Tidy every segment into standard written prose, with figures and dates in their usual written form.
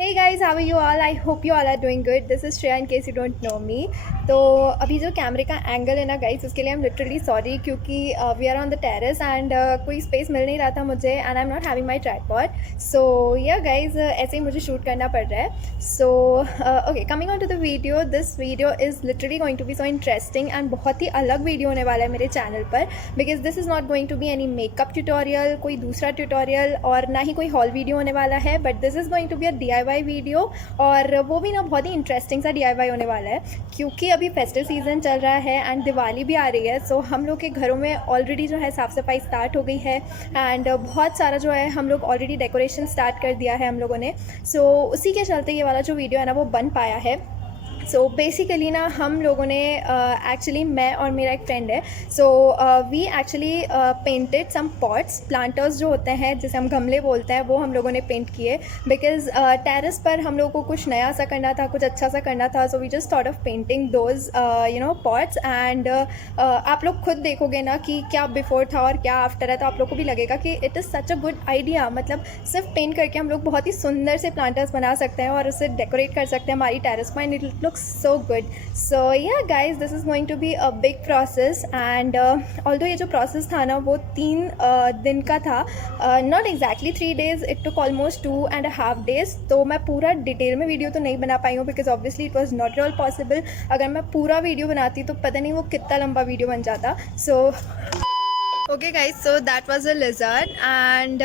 Hey guys, how are you all? I hope you all are doing good. This is Shreya in case you don't know me. तो अभी जो कैमरे का angle है ना guys, उसके लिए आई एम लिटरली सॉरी क्योंकि we are on the terrace and कोई स्पेस मिल नहीं रहा था मुझे and I am not having my tripod. So yeah guys, ऐसे ही मुझे शूट करना पड़ रहा है. So okay, coming on to the video. This video is literally going to be so interesting and बहुत ही अलग वीडियो होने वाला है मेरे चैनल पर, because this is not going to be any makeup tutorial, कोई दूसरा ट्यूटोरियल और ना ही कोई हॉल वीडियो होने वाला है, but this is going to be a DIY video. और वो भी ना बहुत ही इंटरेस्टिंग सा DIY होने वाला है क्योंकि अभी फेस्टिव सीज़न चल रहा है एंड दिवाली भी आ रही है. सो हम लोग के घरों में ऑलरेडी जो है साफ़ सफाई स्टार्ट हो गई है एंड बहुत सारा जो है हम लोग ऑलरेडी डेकोरेशन स्टार्ट कर दिया है हम लोगों ने. सो उसी के चलते ये वाला जो वीडियो है ना वो बन पाया है. सो बेसिकली ना हम लोगों ने एक्चुअली मैं और मेरा एक फ्रेंड है. So we actually painted some pots, planters जो होते हैं जिसे हम गमले बोलते हैं, वो हम लोगों ने पेंट किए बिकॉज टेरेस पर हम लोगों को कुछ नया सा करना था, कुछ अच्छा सा करना था. So we just thought of painting those pots and आप लोग खुद देखोगे ना कि क्या बिफोर था और क्या आफ्टर है, तो आप लोग को भी लगेगा कि it is such a good idea. मतलब सिर्फ पेंट करके हम लोग बहुत ही सुंदर से प्लांटर्स बना सकते हैं और उसे डेकोरेट कर सकते हैं हमारी टेरेस पर and it looks so good. So yeah guys, this is going to be a big process and although ये जो process था ना वो 3 दिन का था, not exactly 3 days, it took almost 2.5 days. तो मैं पूरा डिटेल में वीडियो तो नहीं बना पाई हूँ because obviously it was not at all possible. अगर मैं पूरा वीडियो बनाती तो पता नहीं वो कितना लंबा वीडियो बन जाता. So okay guys, so that was a lizard and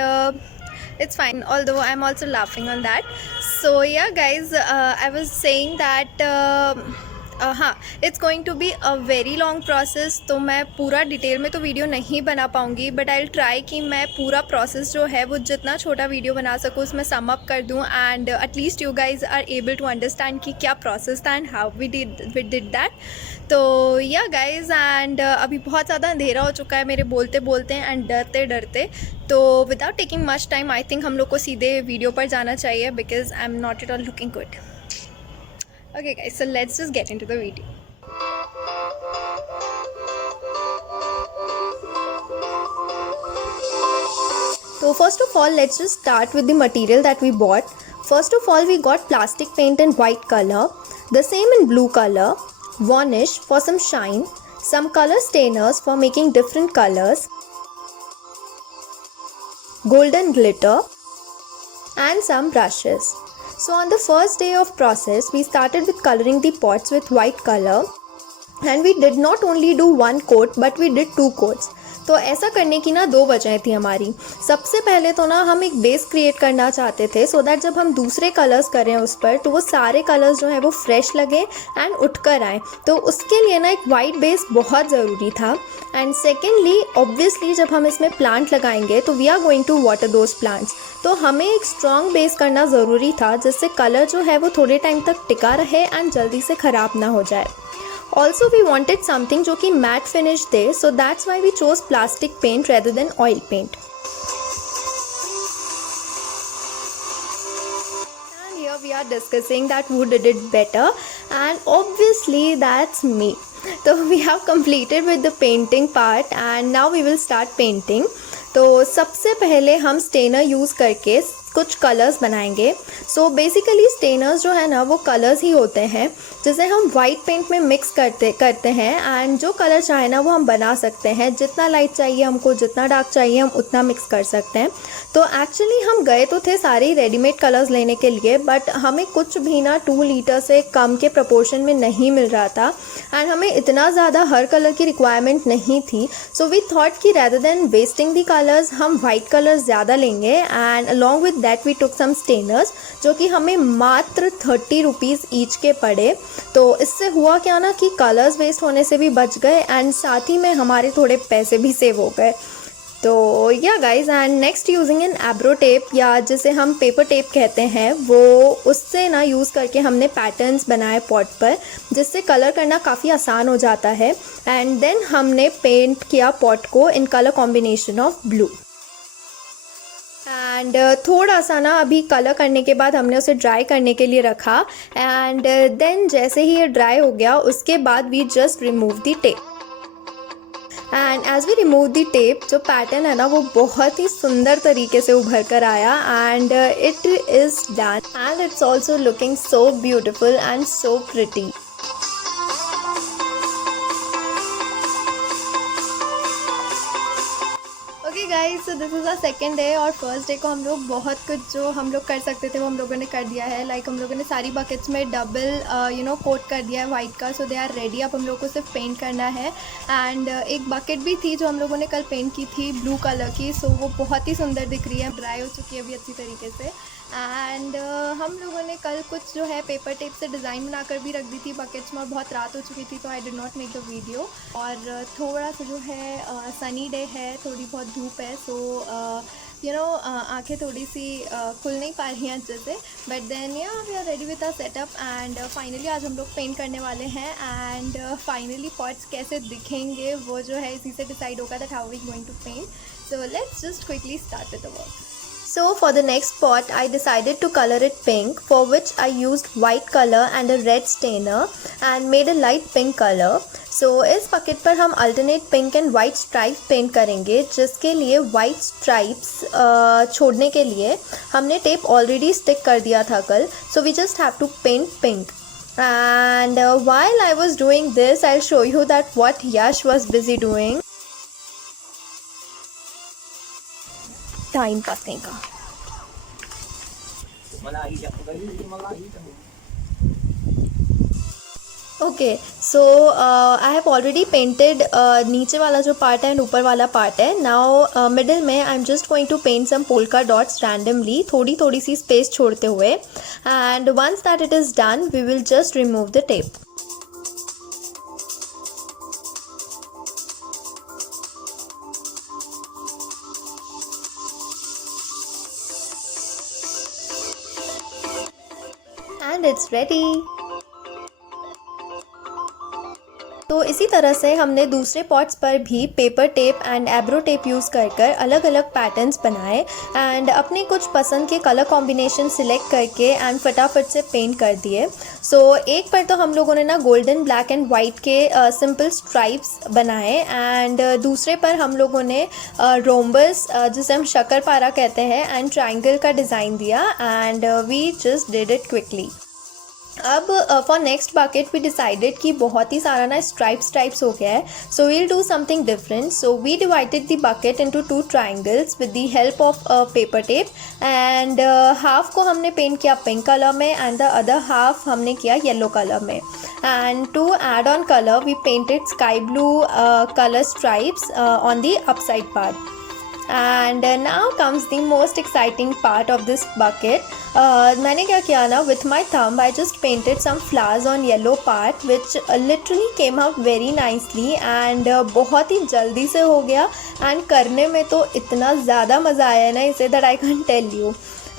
it's fine, although I'm also laughing on that. So yeah guys, I was saying that हाँ, it's going to be a very long process. तो मैं पूरा detail में तो video नहीं बना पाऊँगी but I will try कि मैं पूरा प्रोसेस जो है वो जितना छोटा वीडियो बना सकूँ उसमें सम अप कर दूँ and at least you guys are able to understand कि क्या प्रोसेस था and how we did that. तो या गाइज एंड अभी बहुत ज़्यादा अंधेरा हो चुका है मेरे बोलते बोलते एंड डरते डरते. तो without taking much time I think हम लोग को सीधे वीडियो पर जाना चाहिए because I am not at all looking good. Okay guys, so let's just get into the video. So first of all, let's just start with the material that we bought. First of all, we got plastic paint in white color, the same in blue color, varnish for some shine, some color stainers for making different colors, golden glitter, and some brushes. So on the first day of process, we started with coloring the pots with white color and we did not only do one coat but we did 2 coats. तो ऐसा करने की ना 2 वजहें थी हमारी. सबसे पहले तो ना हम एक बेस क्रिएट करना चाहते थे सो दैट जब हम दूसरे कलर्स करें उस पर तो वो सारे कलर्स जो हैं वो फ्रेश लगे एंड उठ कर आए. तो उसके लिए ना एक वाइट बेस बहुत ज़रूरी था. एंड सेकेंडली ऑब्वियसली जब हम इसमें प्लांट लगाएंगे तो we are going to water those plants. तो हमें एक स्ट्रॉन्ग बेस करना ज़रूरी था जिससे कलर जो है वो थोड़े टाइम तक टिका रहे एंड जल्दी से ख़राब ना हो जाए. Also we wanted something जो कि matte finish they, so that's why we chose plastic paint rather than oil paint. And here we are discussing that who did it better and obviously that's me. So we have completed with the painting part and now we will start painting. तो सबसे पहले हम Steiner use करके कुछ colours बनाएंगे. So basically strainers जो है ना वो कलर्स ही होते हैं जिसे हम वाइट पेंट में मिक्स करते हैं एंड जो कलर चाहे ना वो हम बना सकते हैं. जितना लाइट चाहिए हमको, जितना डार्क चाहिए हम उतना मिक्स कर सकते हैं. तो एक्चुअली हम गए तो थे सारे रेडीमेड कलर्स लेने के लिए बट हमें कुछ भी ना 2 लीटर से कम के प्रपोर्शन में नहीं मिल रहा था एंड हमें इतना ज़्यादा हर कलर की रिक्वायरमेंट नहीं थी. सो वी थॉट कि rather than wasting the colours हम वाइट कलर्स ज़्यादा लेंगे and along with that we took some stainers जो कि हमें मात्र 30 रुपीज़ ईच के पड़े. तो इससे हुआ क्या ना कि कलर्स वेस्ट होने से भी बच गए एंड साथ ही में हमारे थोड़े पैसे भी सेव हो गए. तो या guys and next using an Abro tape या जिसे हम पेपर टेप कहते हैं वो उससे ना यूज़ करके हमने पैटर्न्स बनाए पॉट पर जिससे कलर करना काफ़ी आसान हो जाता है. एंड देन हमने पेंट किया पॉट को in colour combination of blue. And थोड़ा सा ना अभी कलर करने के बाद हमने उसे ड्राई करने के लिए रखा एंड देन जैसे ही ये ड्राई हो गया उसके बाद we just remove the tape. And as we remove the tape, जो पैटर्न है ना वो बहुत ही सुंदर तरीके से उभर कर आया and it is done and it's also looking so beautiful and so pretty. Okay guys, so this is a second day और फर्स्ट डे को हम लोग बहुत कुछ जो हम लोग कर सकते थे वो हम लोगों ने कर दिया है। लाइक हम लोगों ने सारी बकेट्स में डबल कोट कर दिया है वाइट का, सो दे आर रेडी। अब हम लोग को सिर्फ पेंट करना है एंड एक बकेट भी थी जो हम लोगों ने कल पेंट की थी ब्लू कलर की, सो वो बहुत ही सुंदर दिख रही है, ड्राई हो चुकी है अभी अच्छी तरीके से। एंड हम लोगों ने कल कुछ जो है पेपर टेप से डिज़ाइन बनाकर भी रख दी थी बकेट्स में और बहुत रात हो चुकी थी तो I did not make the video. और थोड़ा सा जो है सनी डे है, थोड़ी बहुत धूप है, सो आंखें थोड़ी सी खुल नहीं पा रही हैं अच्छे से, but then we are ready with our setup and finally आज हम लोग पेंट करने वाले हैं एंड फाइनली पॉट्स कैसे दिखेंगे वो जो है इसी से डिसाइड होगा that how we going to paint. So let's just quickly start with the work. So for the next pot, I decided to color it pink, for which I used white color and a red stainer and made a light pink color. So इस bucket पर हम alternate pink and white stripes paint करेंगे, जिसके लिए white stripes छोड़ने के लिए हमने tape already stick कर दिया था कल, so we just have to paint pink. And while I was doing this, I'll show you that what Yash was busy doing. Time pass नहीं का। Okay, so I have already painted नीचे वाला जो part है and ऊपर वाला part है। Now middle में I am just going to paint some polka dots randomly, थोड़ी थोड़ी सी स्पेस छोड़ते हुए, and once that it is done we will just remove the tape. And it's ready. तो इसी तरह से हमने दूसरे पॉट्स पर भी paper tape and Abro tape use कर अलग अलग पैटर्न्स बनाए एंड अपने कुछ पसंद के कलर कॉम्बिनेशन सिलेक्ट करके एंड फटाफट से पेंट कर दिए। सो एक पर तो हम लोगों ने ना गोल्डन ब्लैक एंड वाइट के सिंपल स्ट्राइप्स बनाए एंड दूसरे पर हम लोगों ने रोम्बस जिसे हम शक्करपारा कहते हैं एंड ट्राइंगल का डिज़ाइन दिया and we just did it quickly. अब for next bucket we decided कि बहुत ही सारा ना स्ट्राइप्स हो गया है, so we'll do something different. So we divided the bucket into 2 triangles with the help of paper tape and half को हमने पेंट किया पिंक कलर में एंड द अदर हाफ हमने किया येलो कलर में। And to add on colour we painted sky blue colour stripes on the upside part. And now comes the most exciting part of this bucket. मैंने क्या किया ना, with my thumb I just painted some flowers on yellow part which literally came out very nicely and बहुत ही जल्दी से हो गया and करने में तो इतना ज़्यादा मज़ा आया ना इसे that I can't tell you.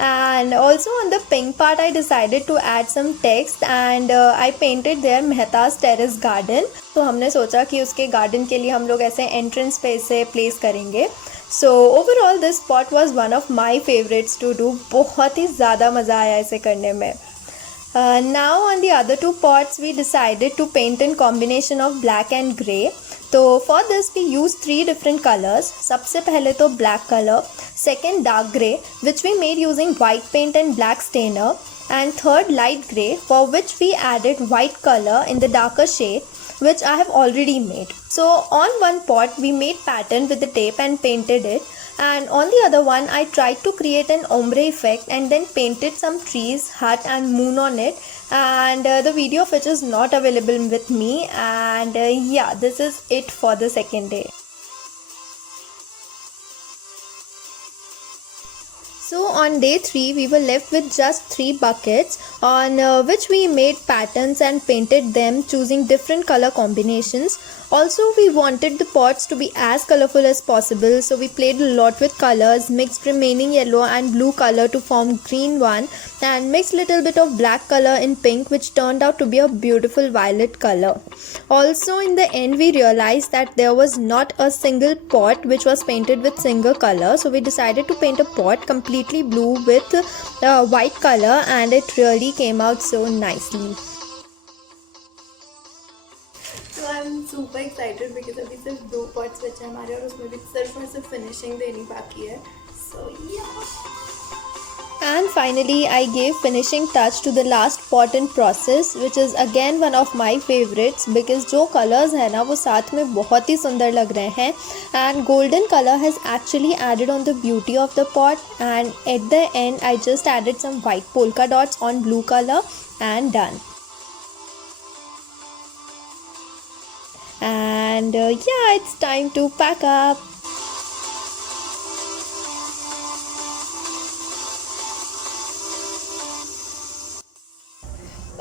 And also on the pink part I decided to add some text and I painted there Mehta's terrace garden. तो हमने सोचा कि उसके गार्डन के लिए हम लोग ऐसे एंट्रेंस पे इसे प्लेस करेंगे। So overall this spot was one of my favourites to do, बहुत ही ज़्यादा मज़ा आया इसे करने में। Now on the other 2 pots we decided to paint in combination of black and grey. तो for this we use 3 different colours. सबसे पहले तो black colour, second dark grey which we made using white paint and black stainer, and third light grey for which we added white colour in the darker shade which I have already made. So on one pot we made pattern with the tape and painted it, and on the other one I tried to create an ombre effect and then painted some trees, hut and moon on it, and the video of which is not available with me, and yeah, this is it for the second day. So on day 3 we were left with just 3 buckets on which we made patterns and painted them choosing different color combinations. Also we wanted the pots to be as colorful as possible, so we played a lot with colors, mixed remaining yellow and blue color to form green one, and mixed little bit of black color in pink which turned out to be a beautiful violet color. Also in the end we realized that there was not a single pot which was painted with single color, so we decided to paint a pot completely blue with white color, and it really came out so nicely. So I am super excited because अभी सिर्फ 2 pots बचे हैं हमारे और उसमें भी सिर्फ और सिर्फ फिनिशिंग देनी बाकी है. सो या. And finally, I gave finishing touch to the last pot in process, which is again one of my favorites because जो colors है ना वो साथ में बहुत ही सुंदर लग रहे हैं. And golden color has actually added on the beauty of the pot. And at the end, I just added some white polka dots on blue color and done. And yeah, it's time to pack up.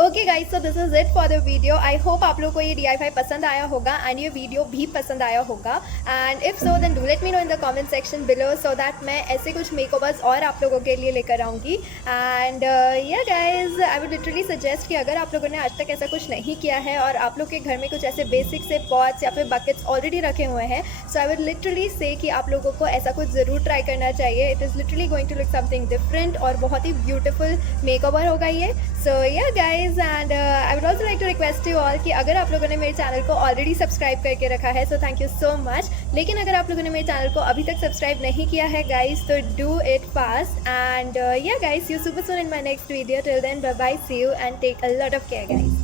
Okay guys, so this is it for the video. I hope आप लोगों को ये DIY पसंद आया होगा and ये video भी पसंद आया होगा. And if so then do let me know in the comment section below so that मैं ऐसे कुछ मेकओवर्स और आप लोगों के लिए लेकर आऊँगी. And yeah guys, I would literally suggest कि अगर आप लोगों ने आज तक ऐसा कुछ नहीं किया है और आप लोग के घर में कुछ ऐसे बेसिक से पॉट्स या फिर बकेट्स ऑलरेडी रखे हुए हैं, सो आई वुड लिटरली से कि आप लोगों को ऐसा कुछ ज़रूर ट्राई करना चाहिए. It is literally going to look something different और बहुत ही ब्यूटीफुल मेकओवर होगा ये. So yeah guys, and I would also like to request you all कि अगर आप लोगों ने मेरे चैनल को ऑलरेडी सब्सक्राइब करके रखा है so thank you so much. लेकिन अगर आप लोगों ने मेरे चैनल को अभी तक सब्सक्राइब नहीं किया है गाइज, तो do it fast. And yeah guys, see you super soon in my next video. Till then, bye bye, see you and take a lot of care guys.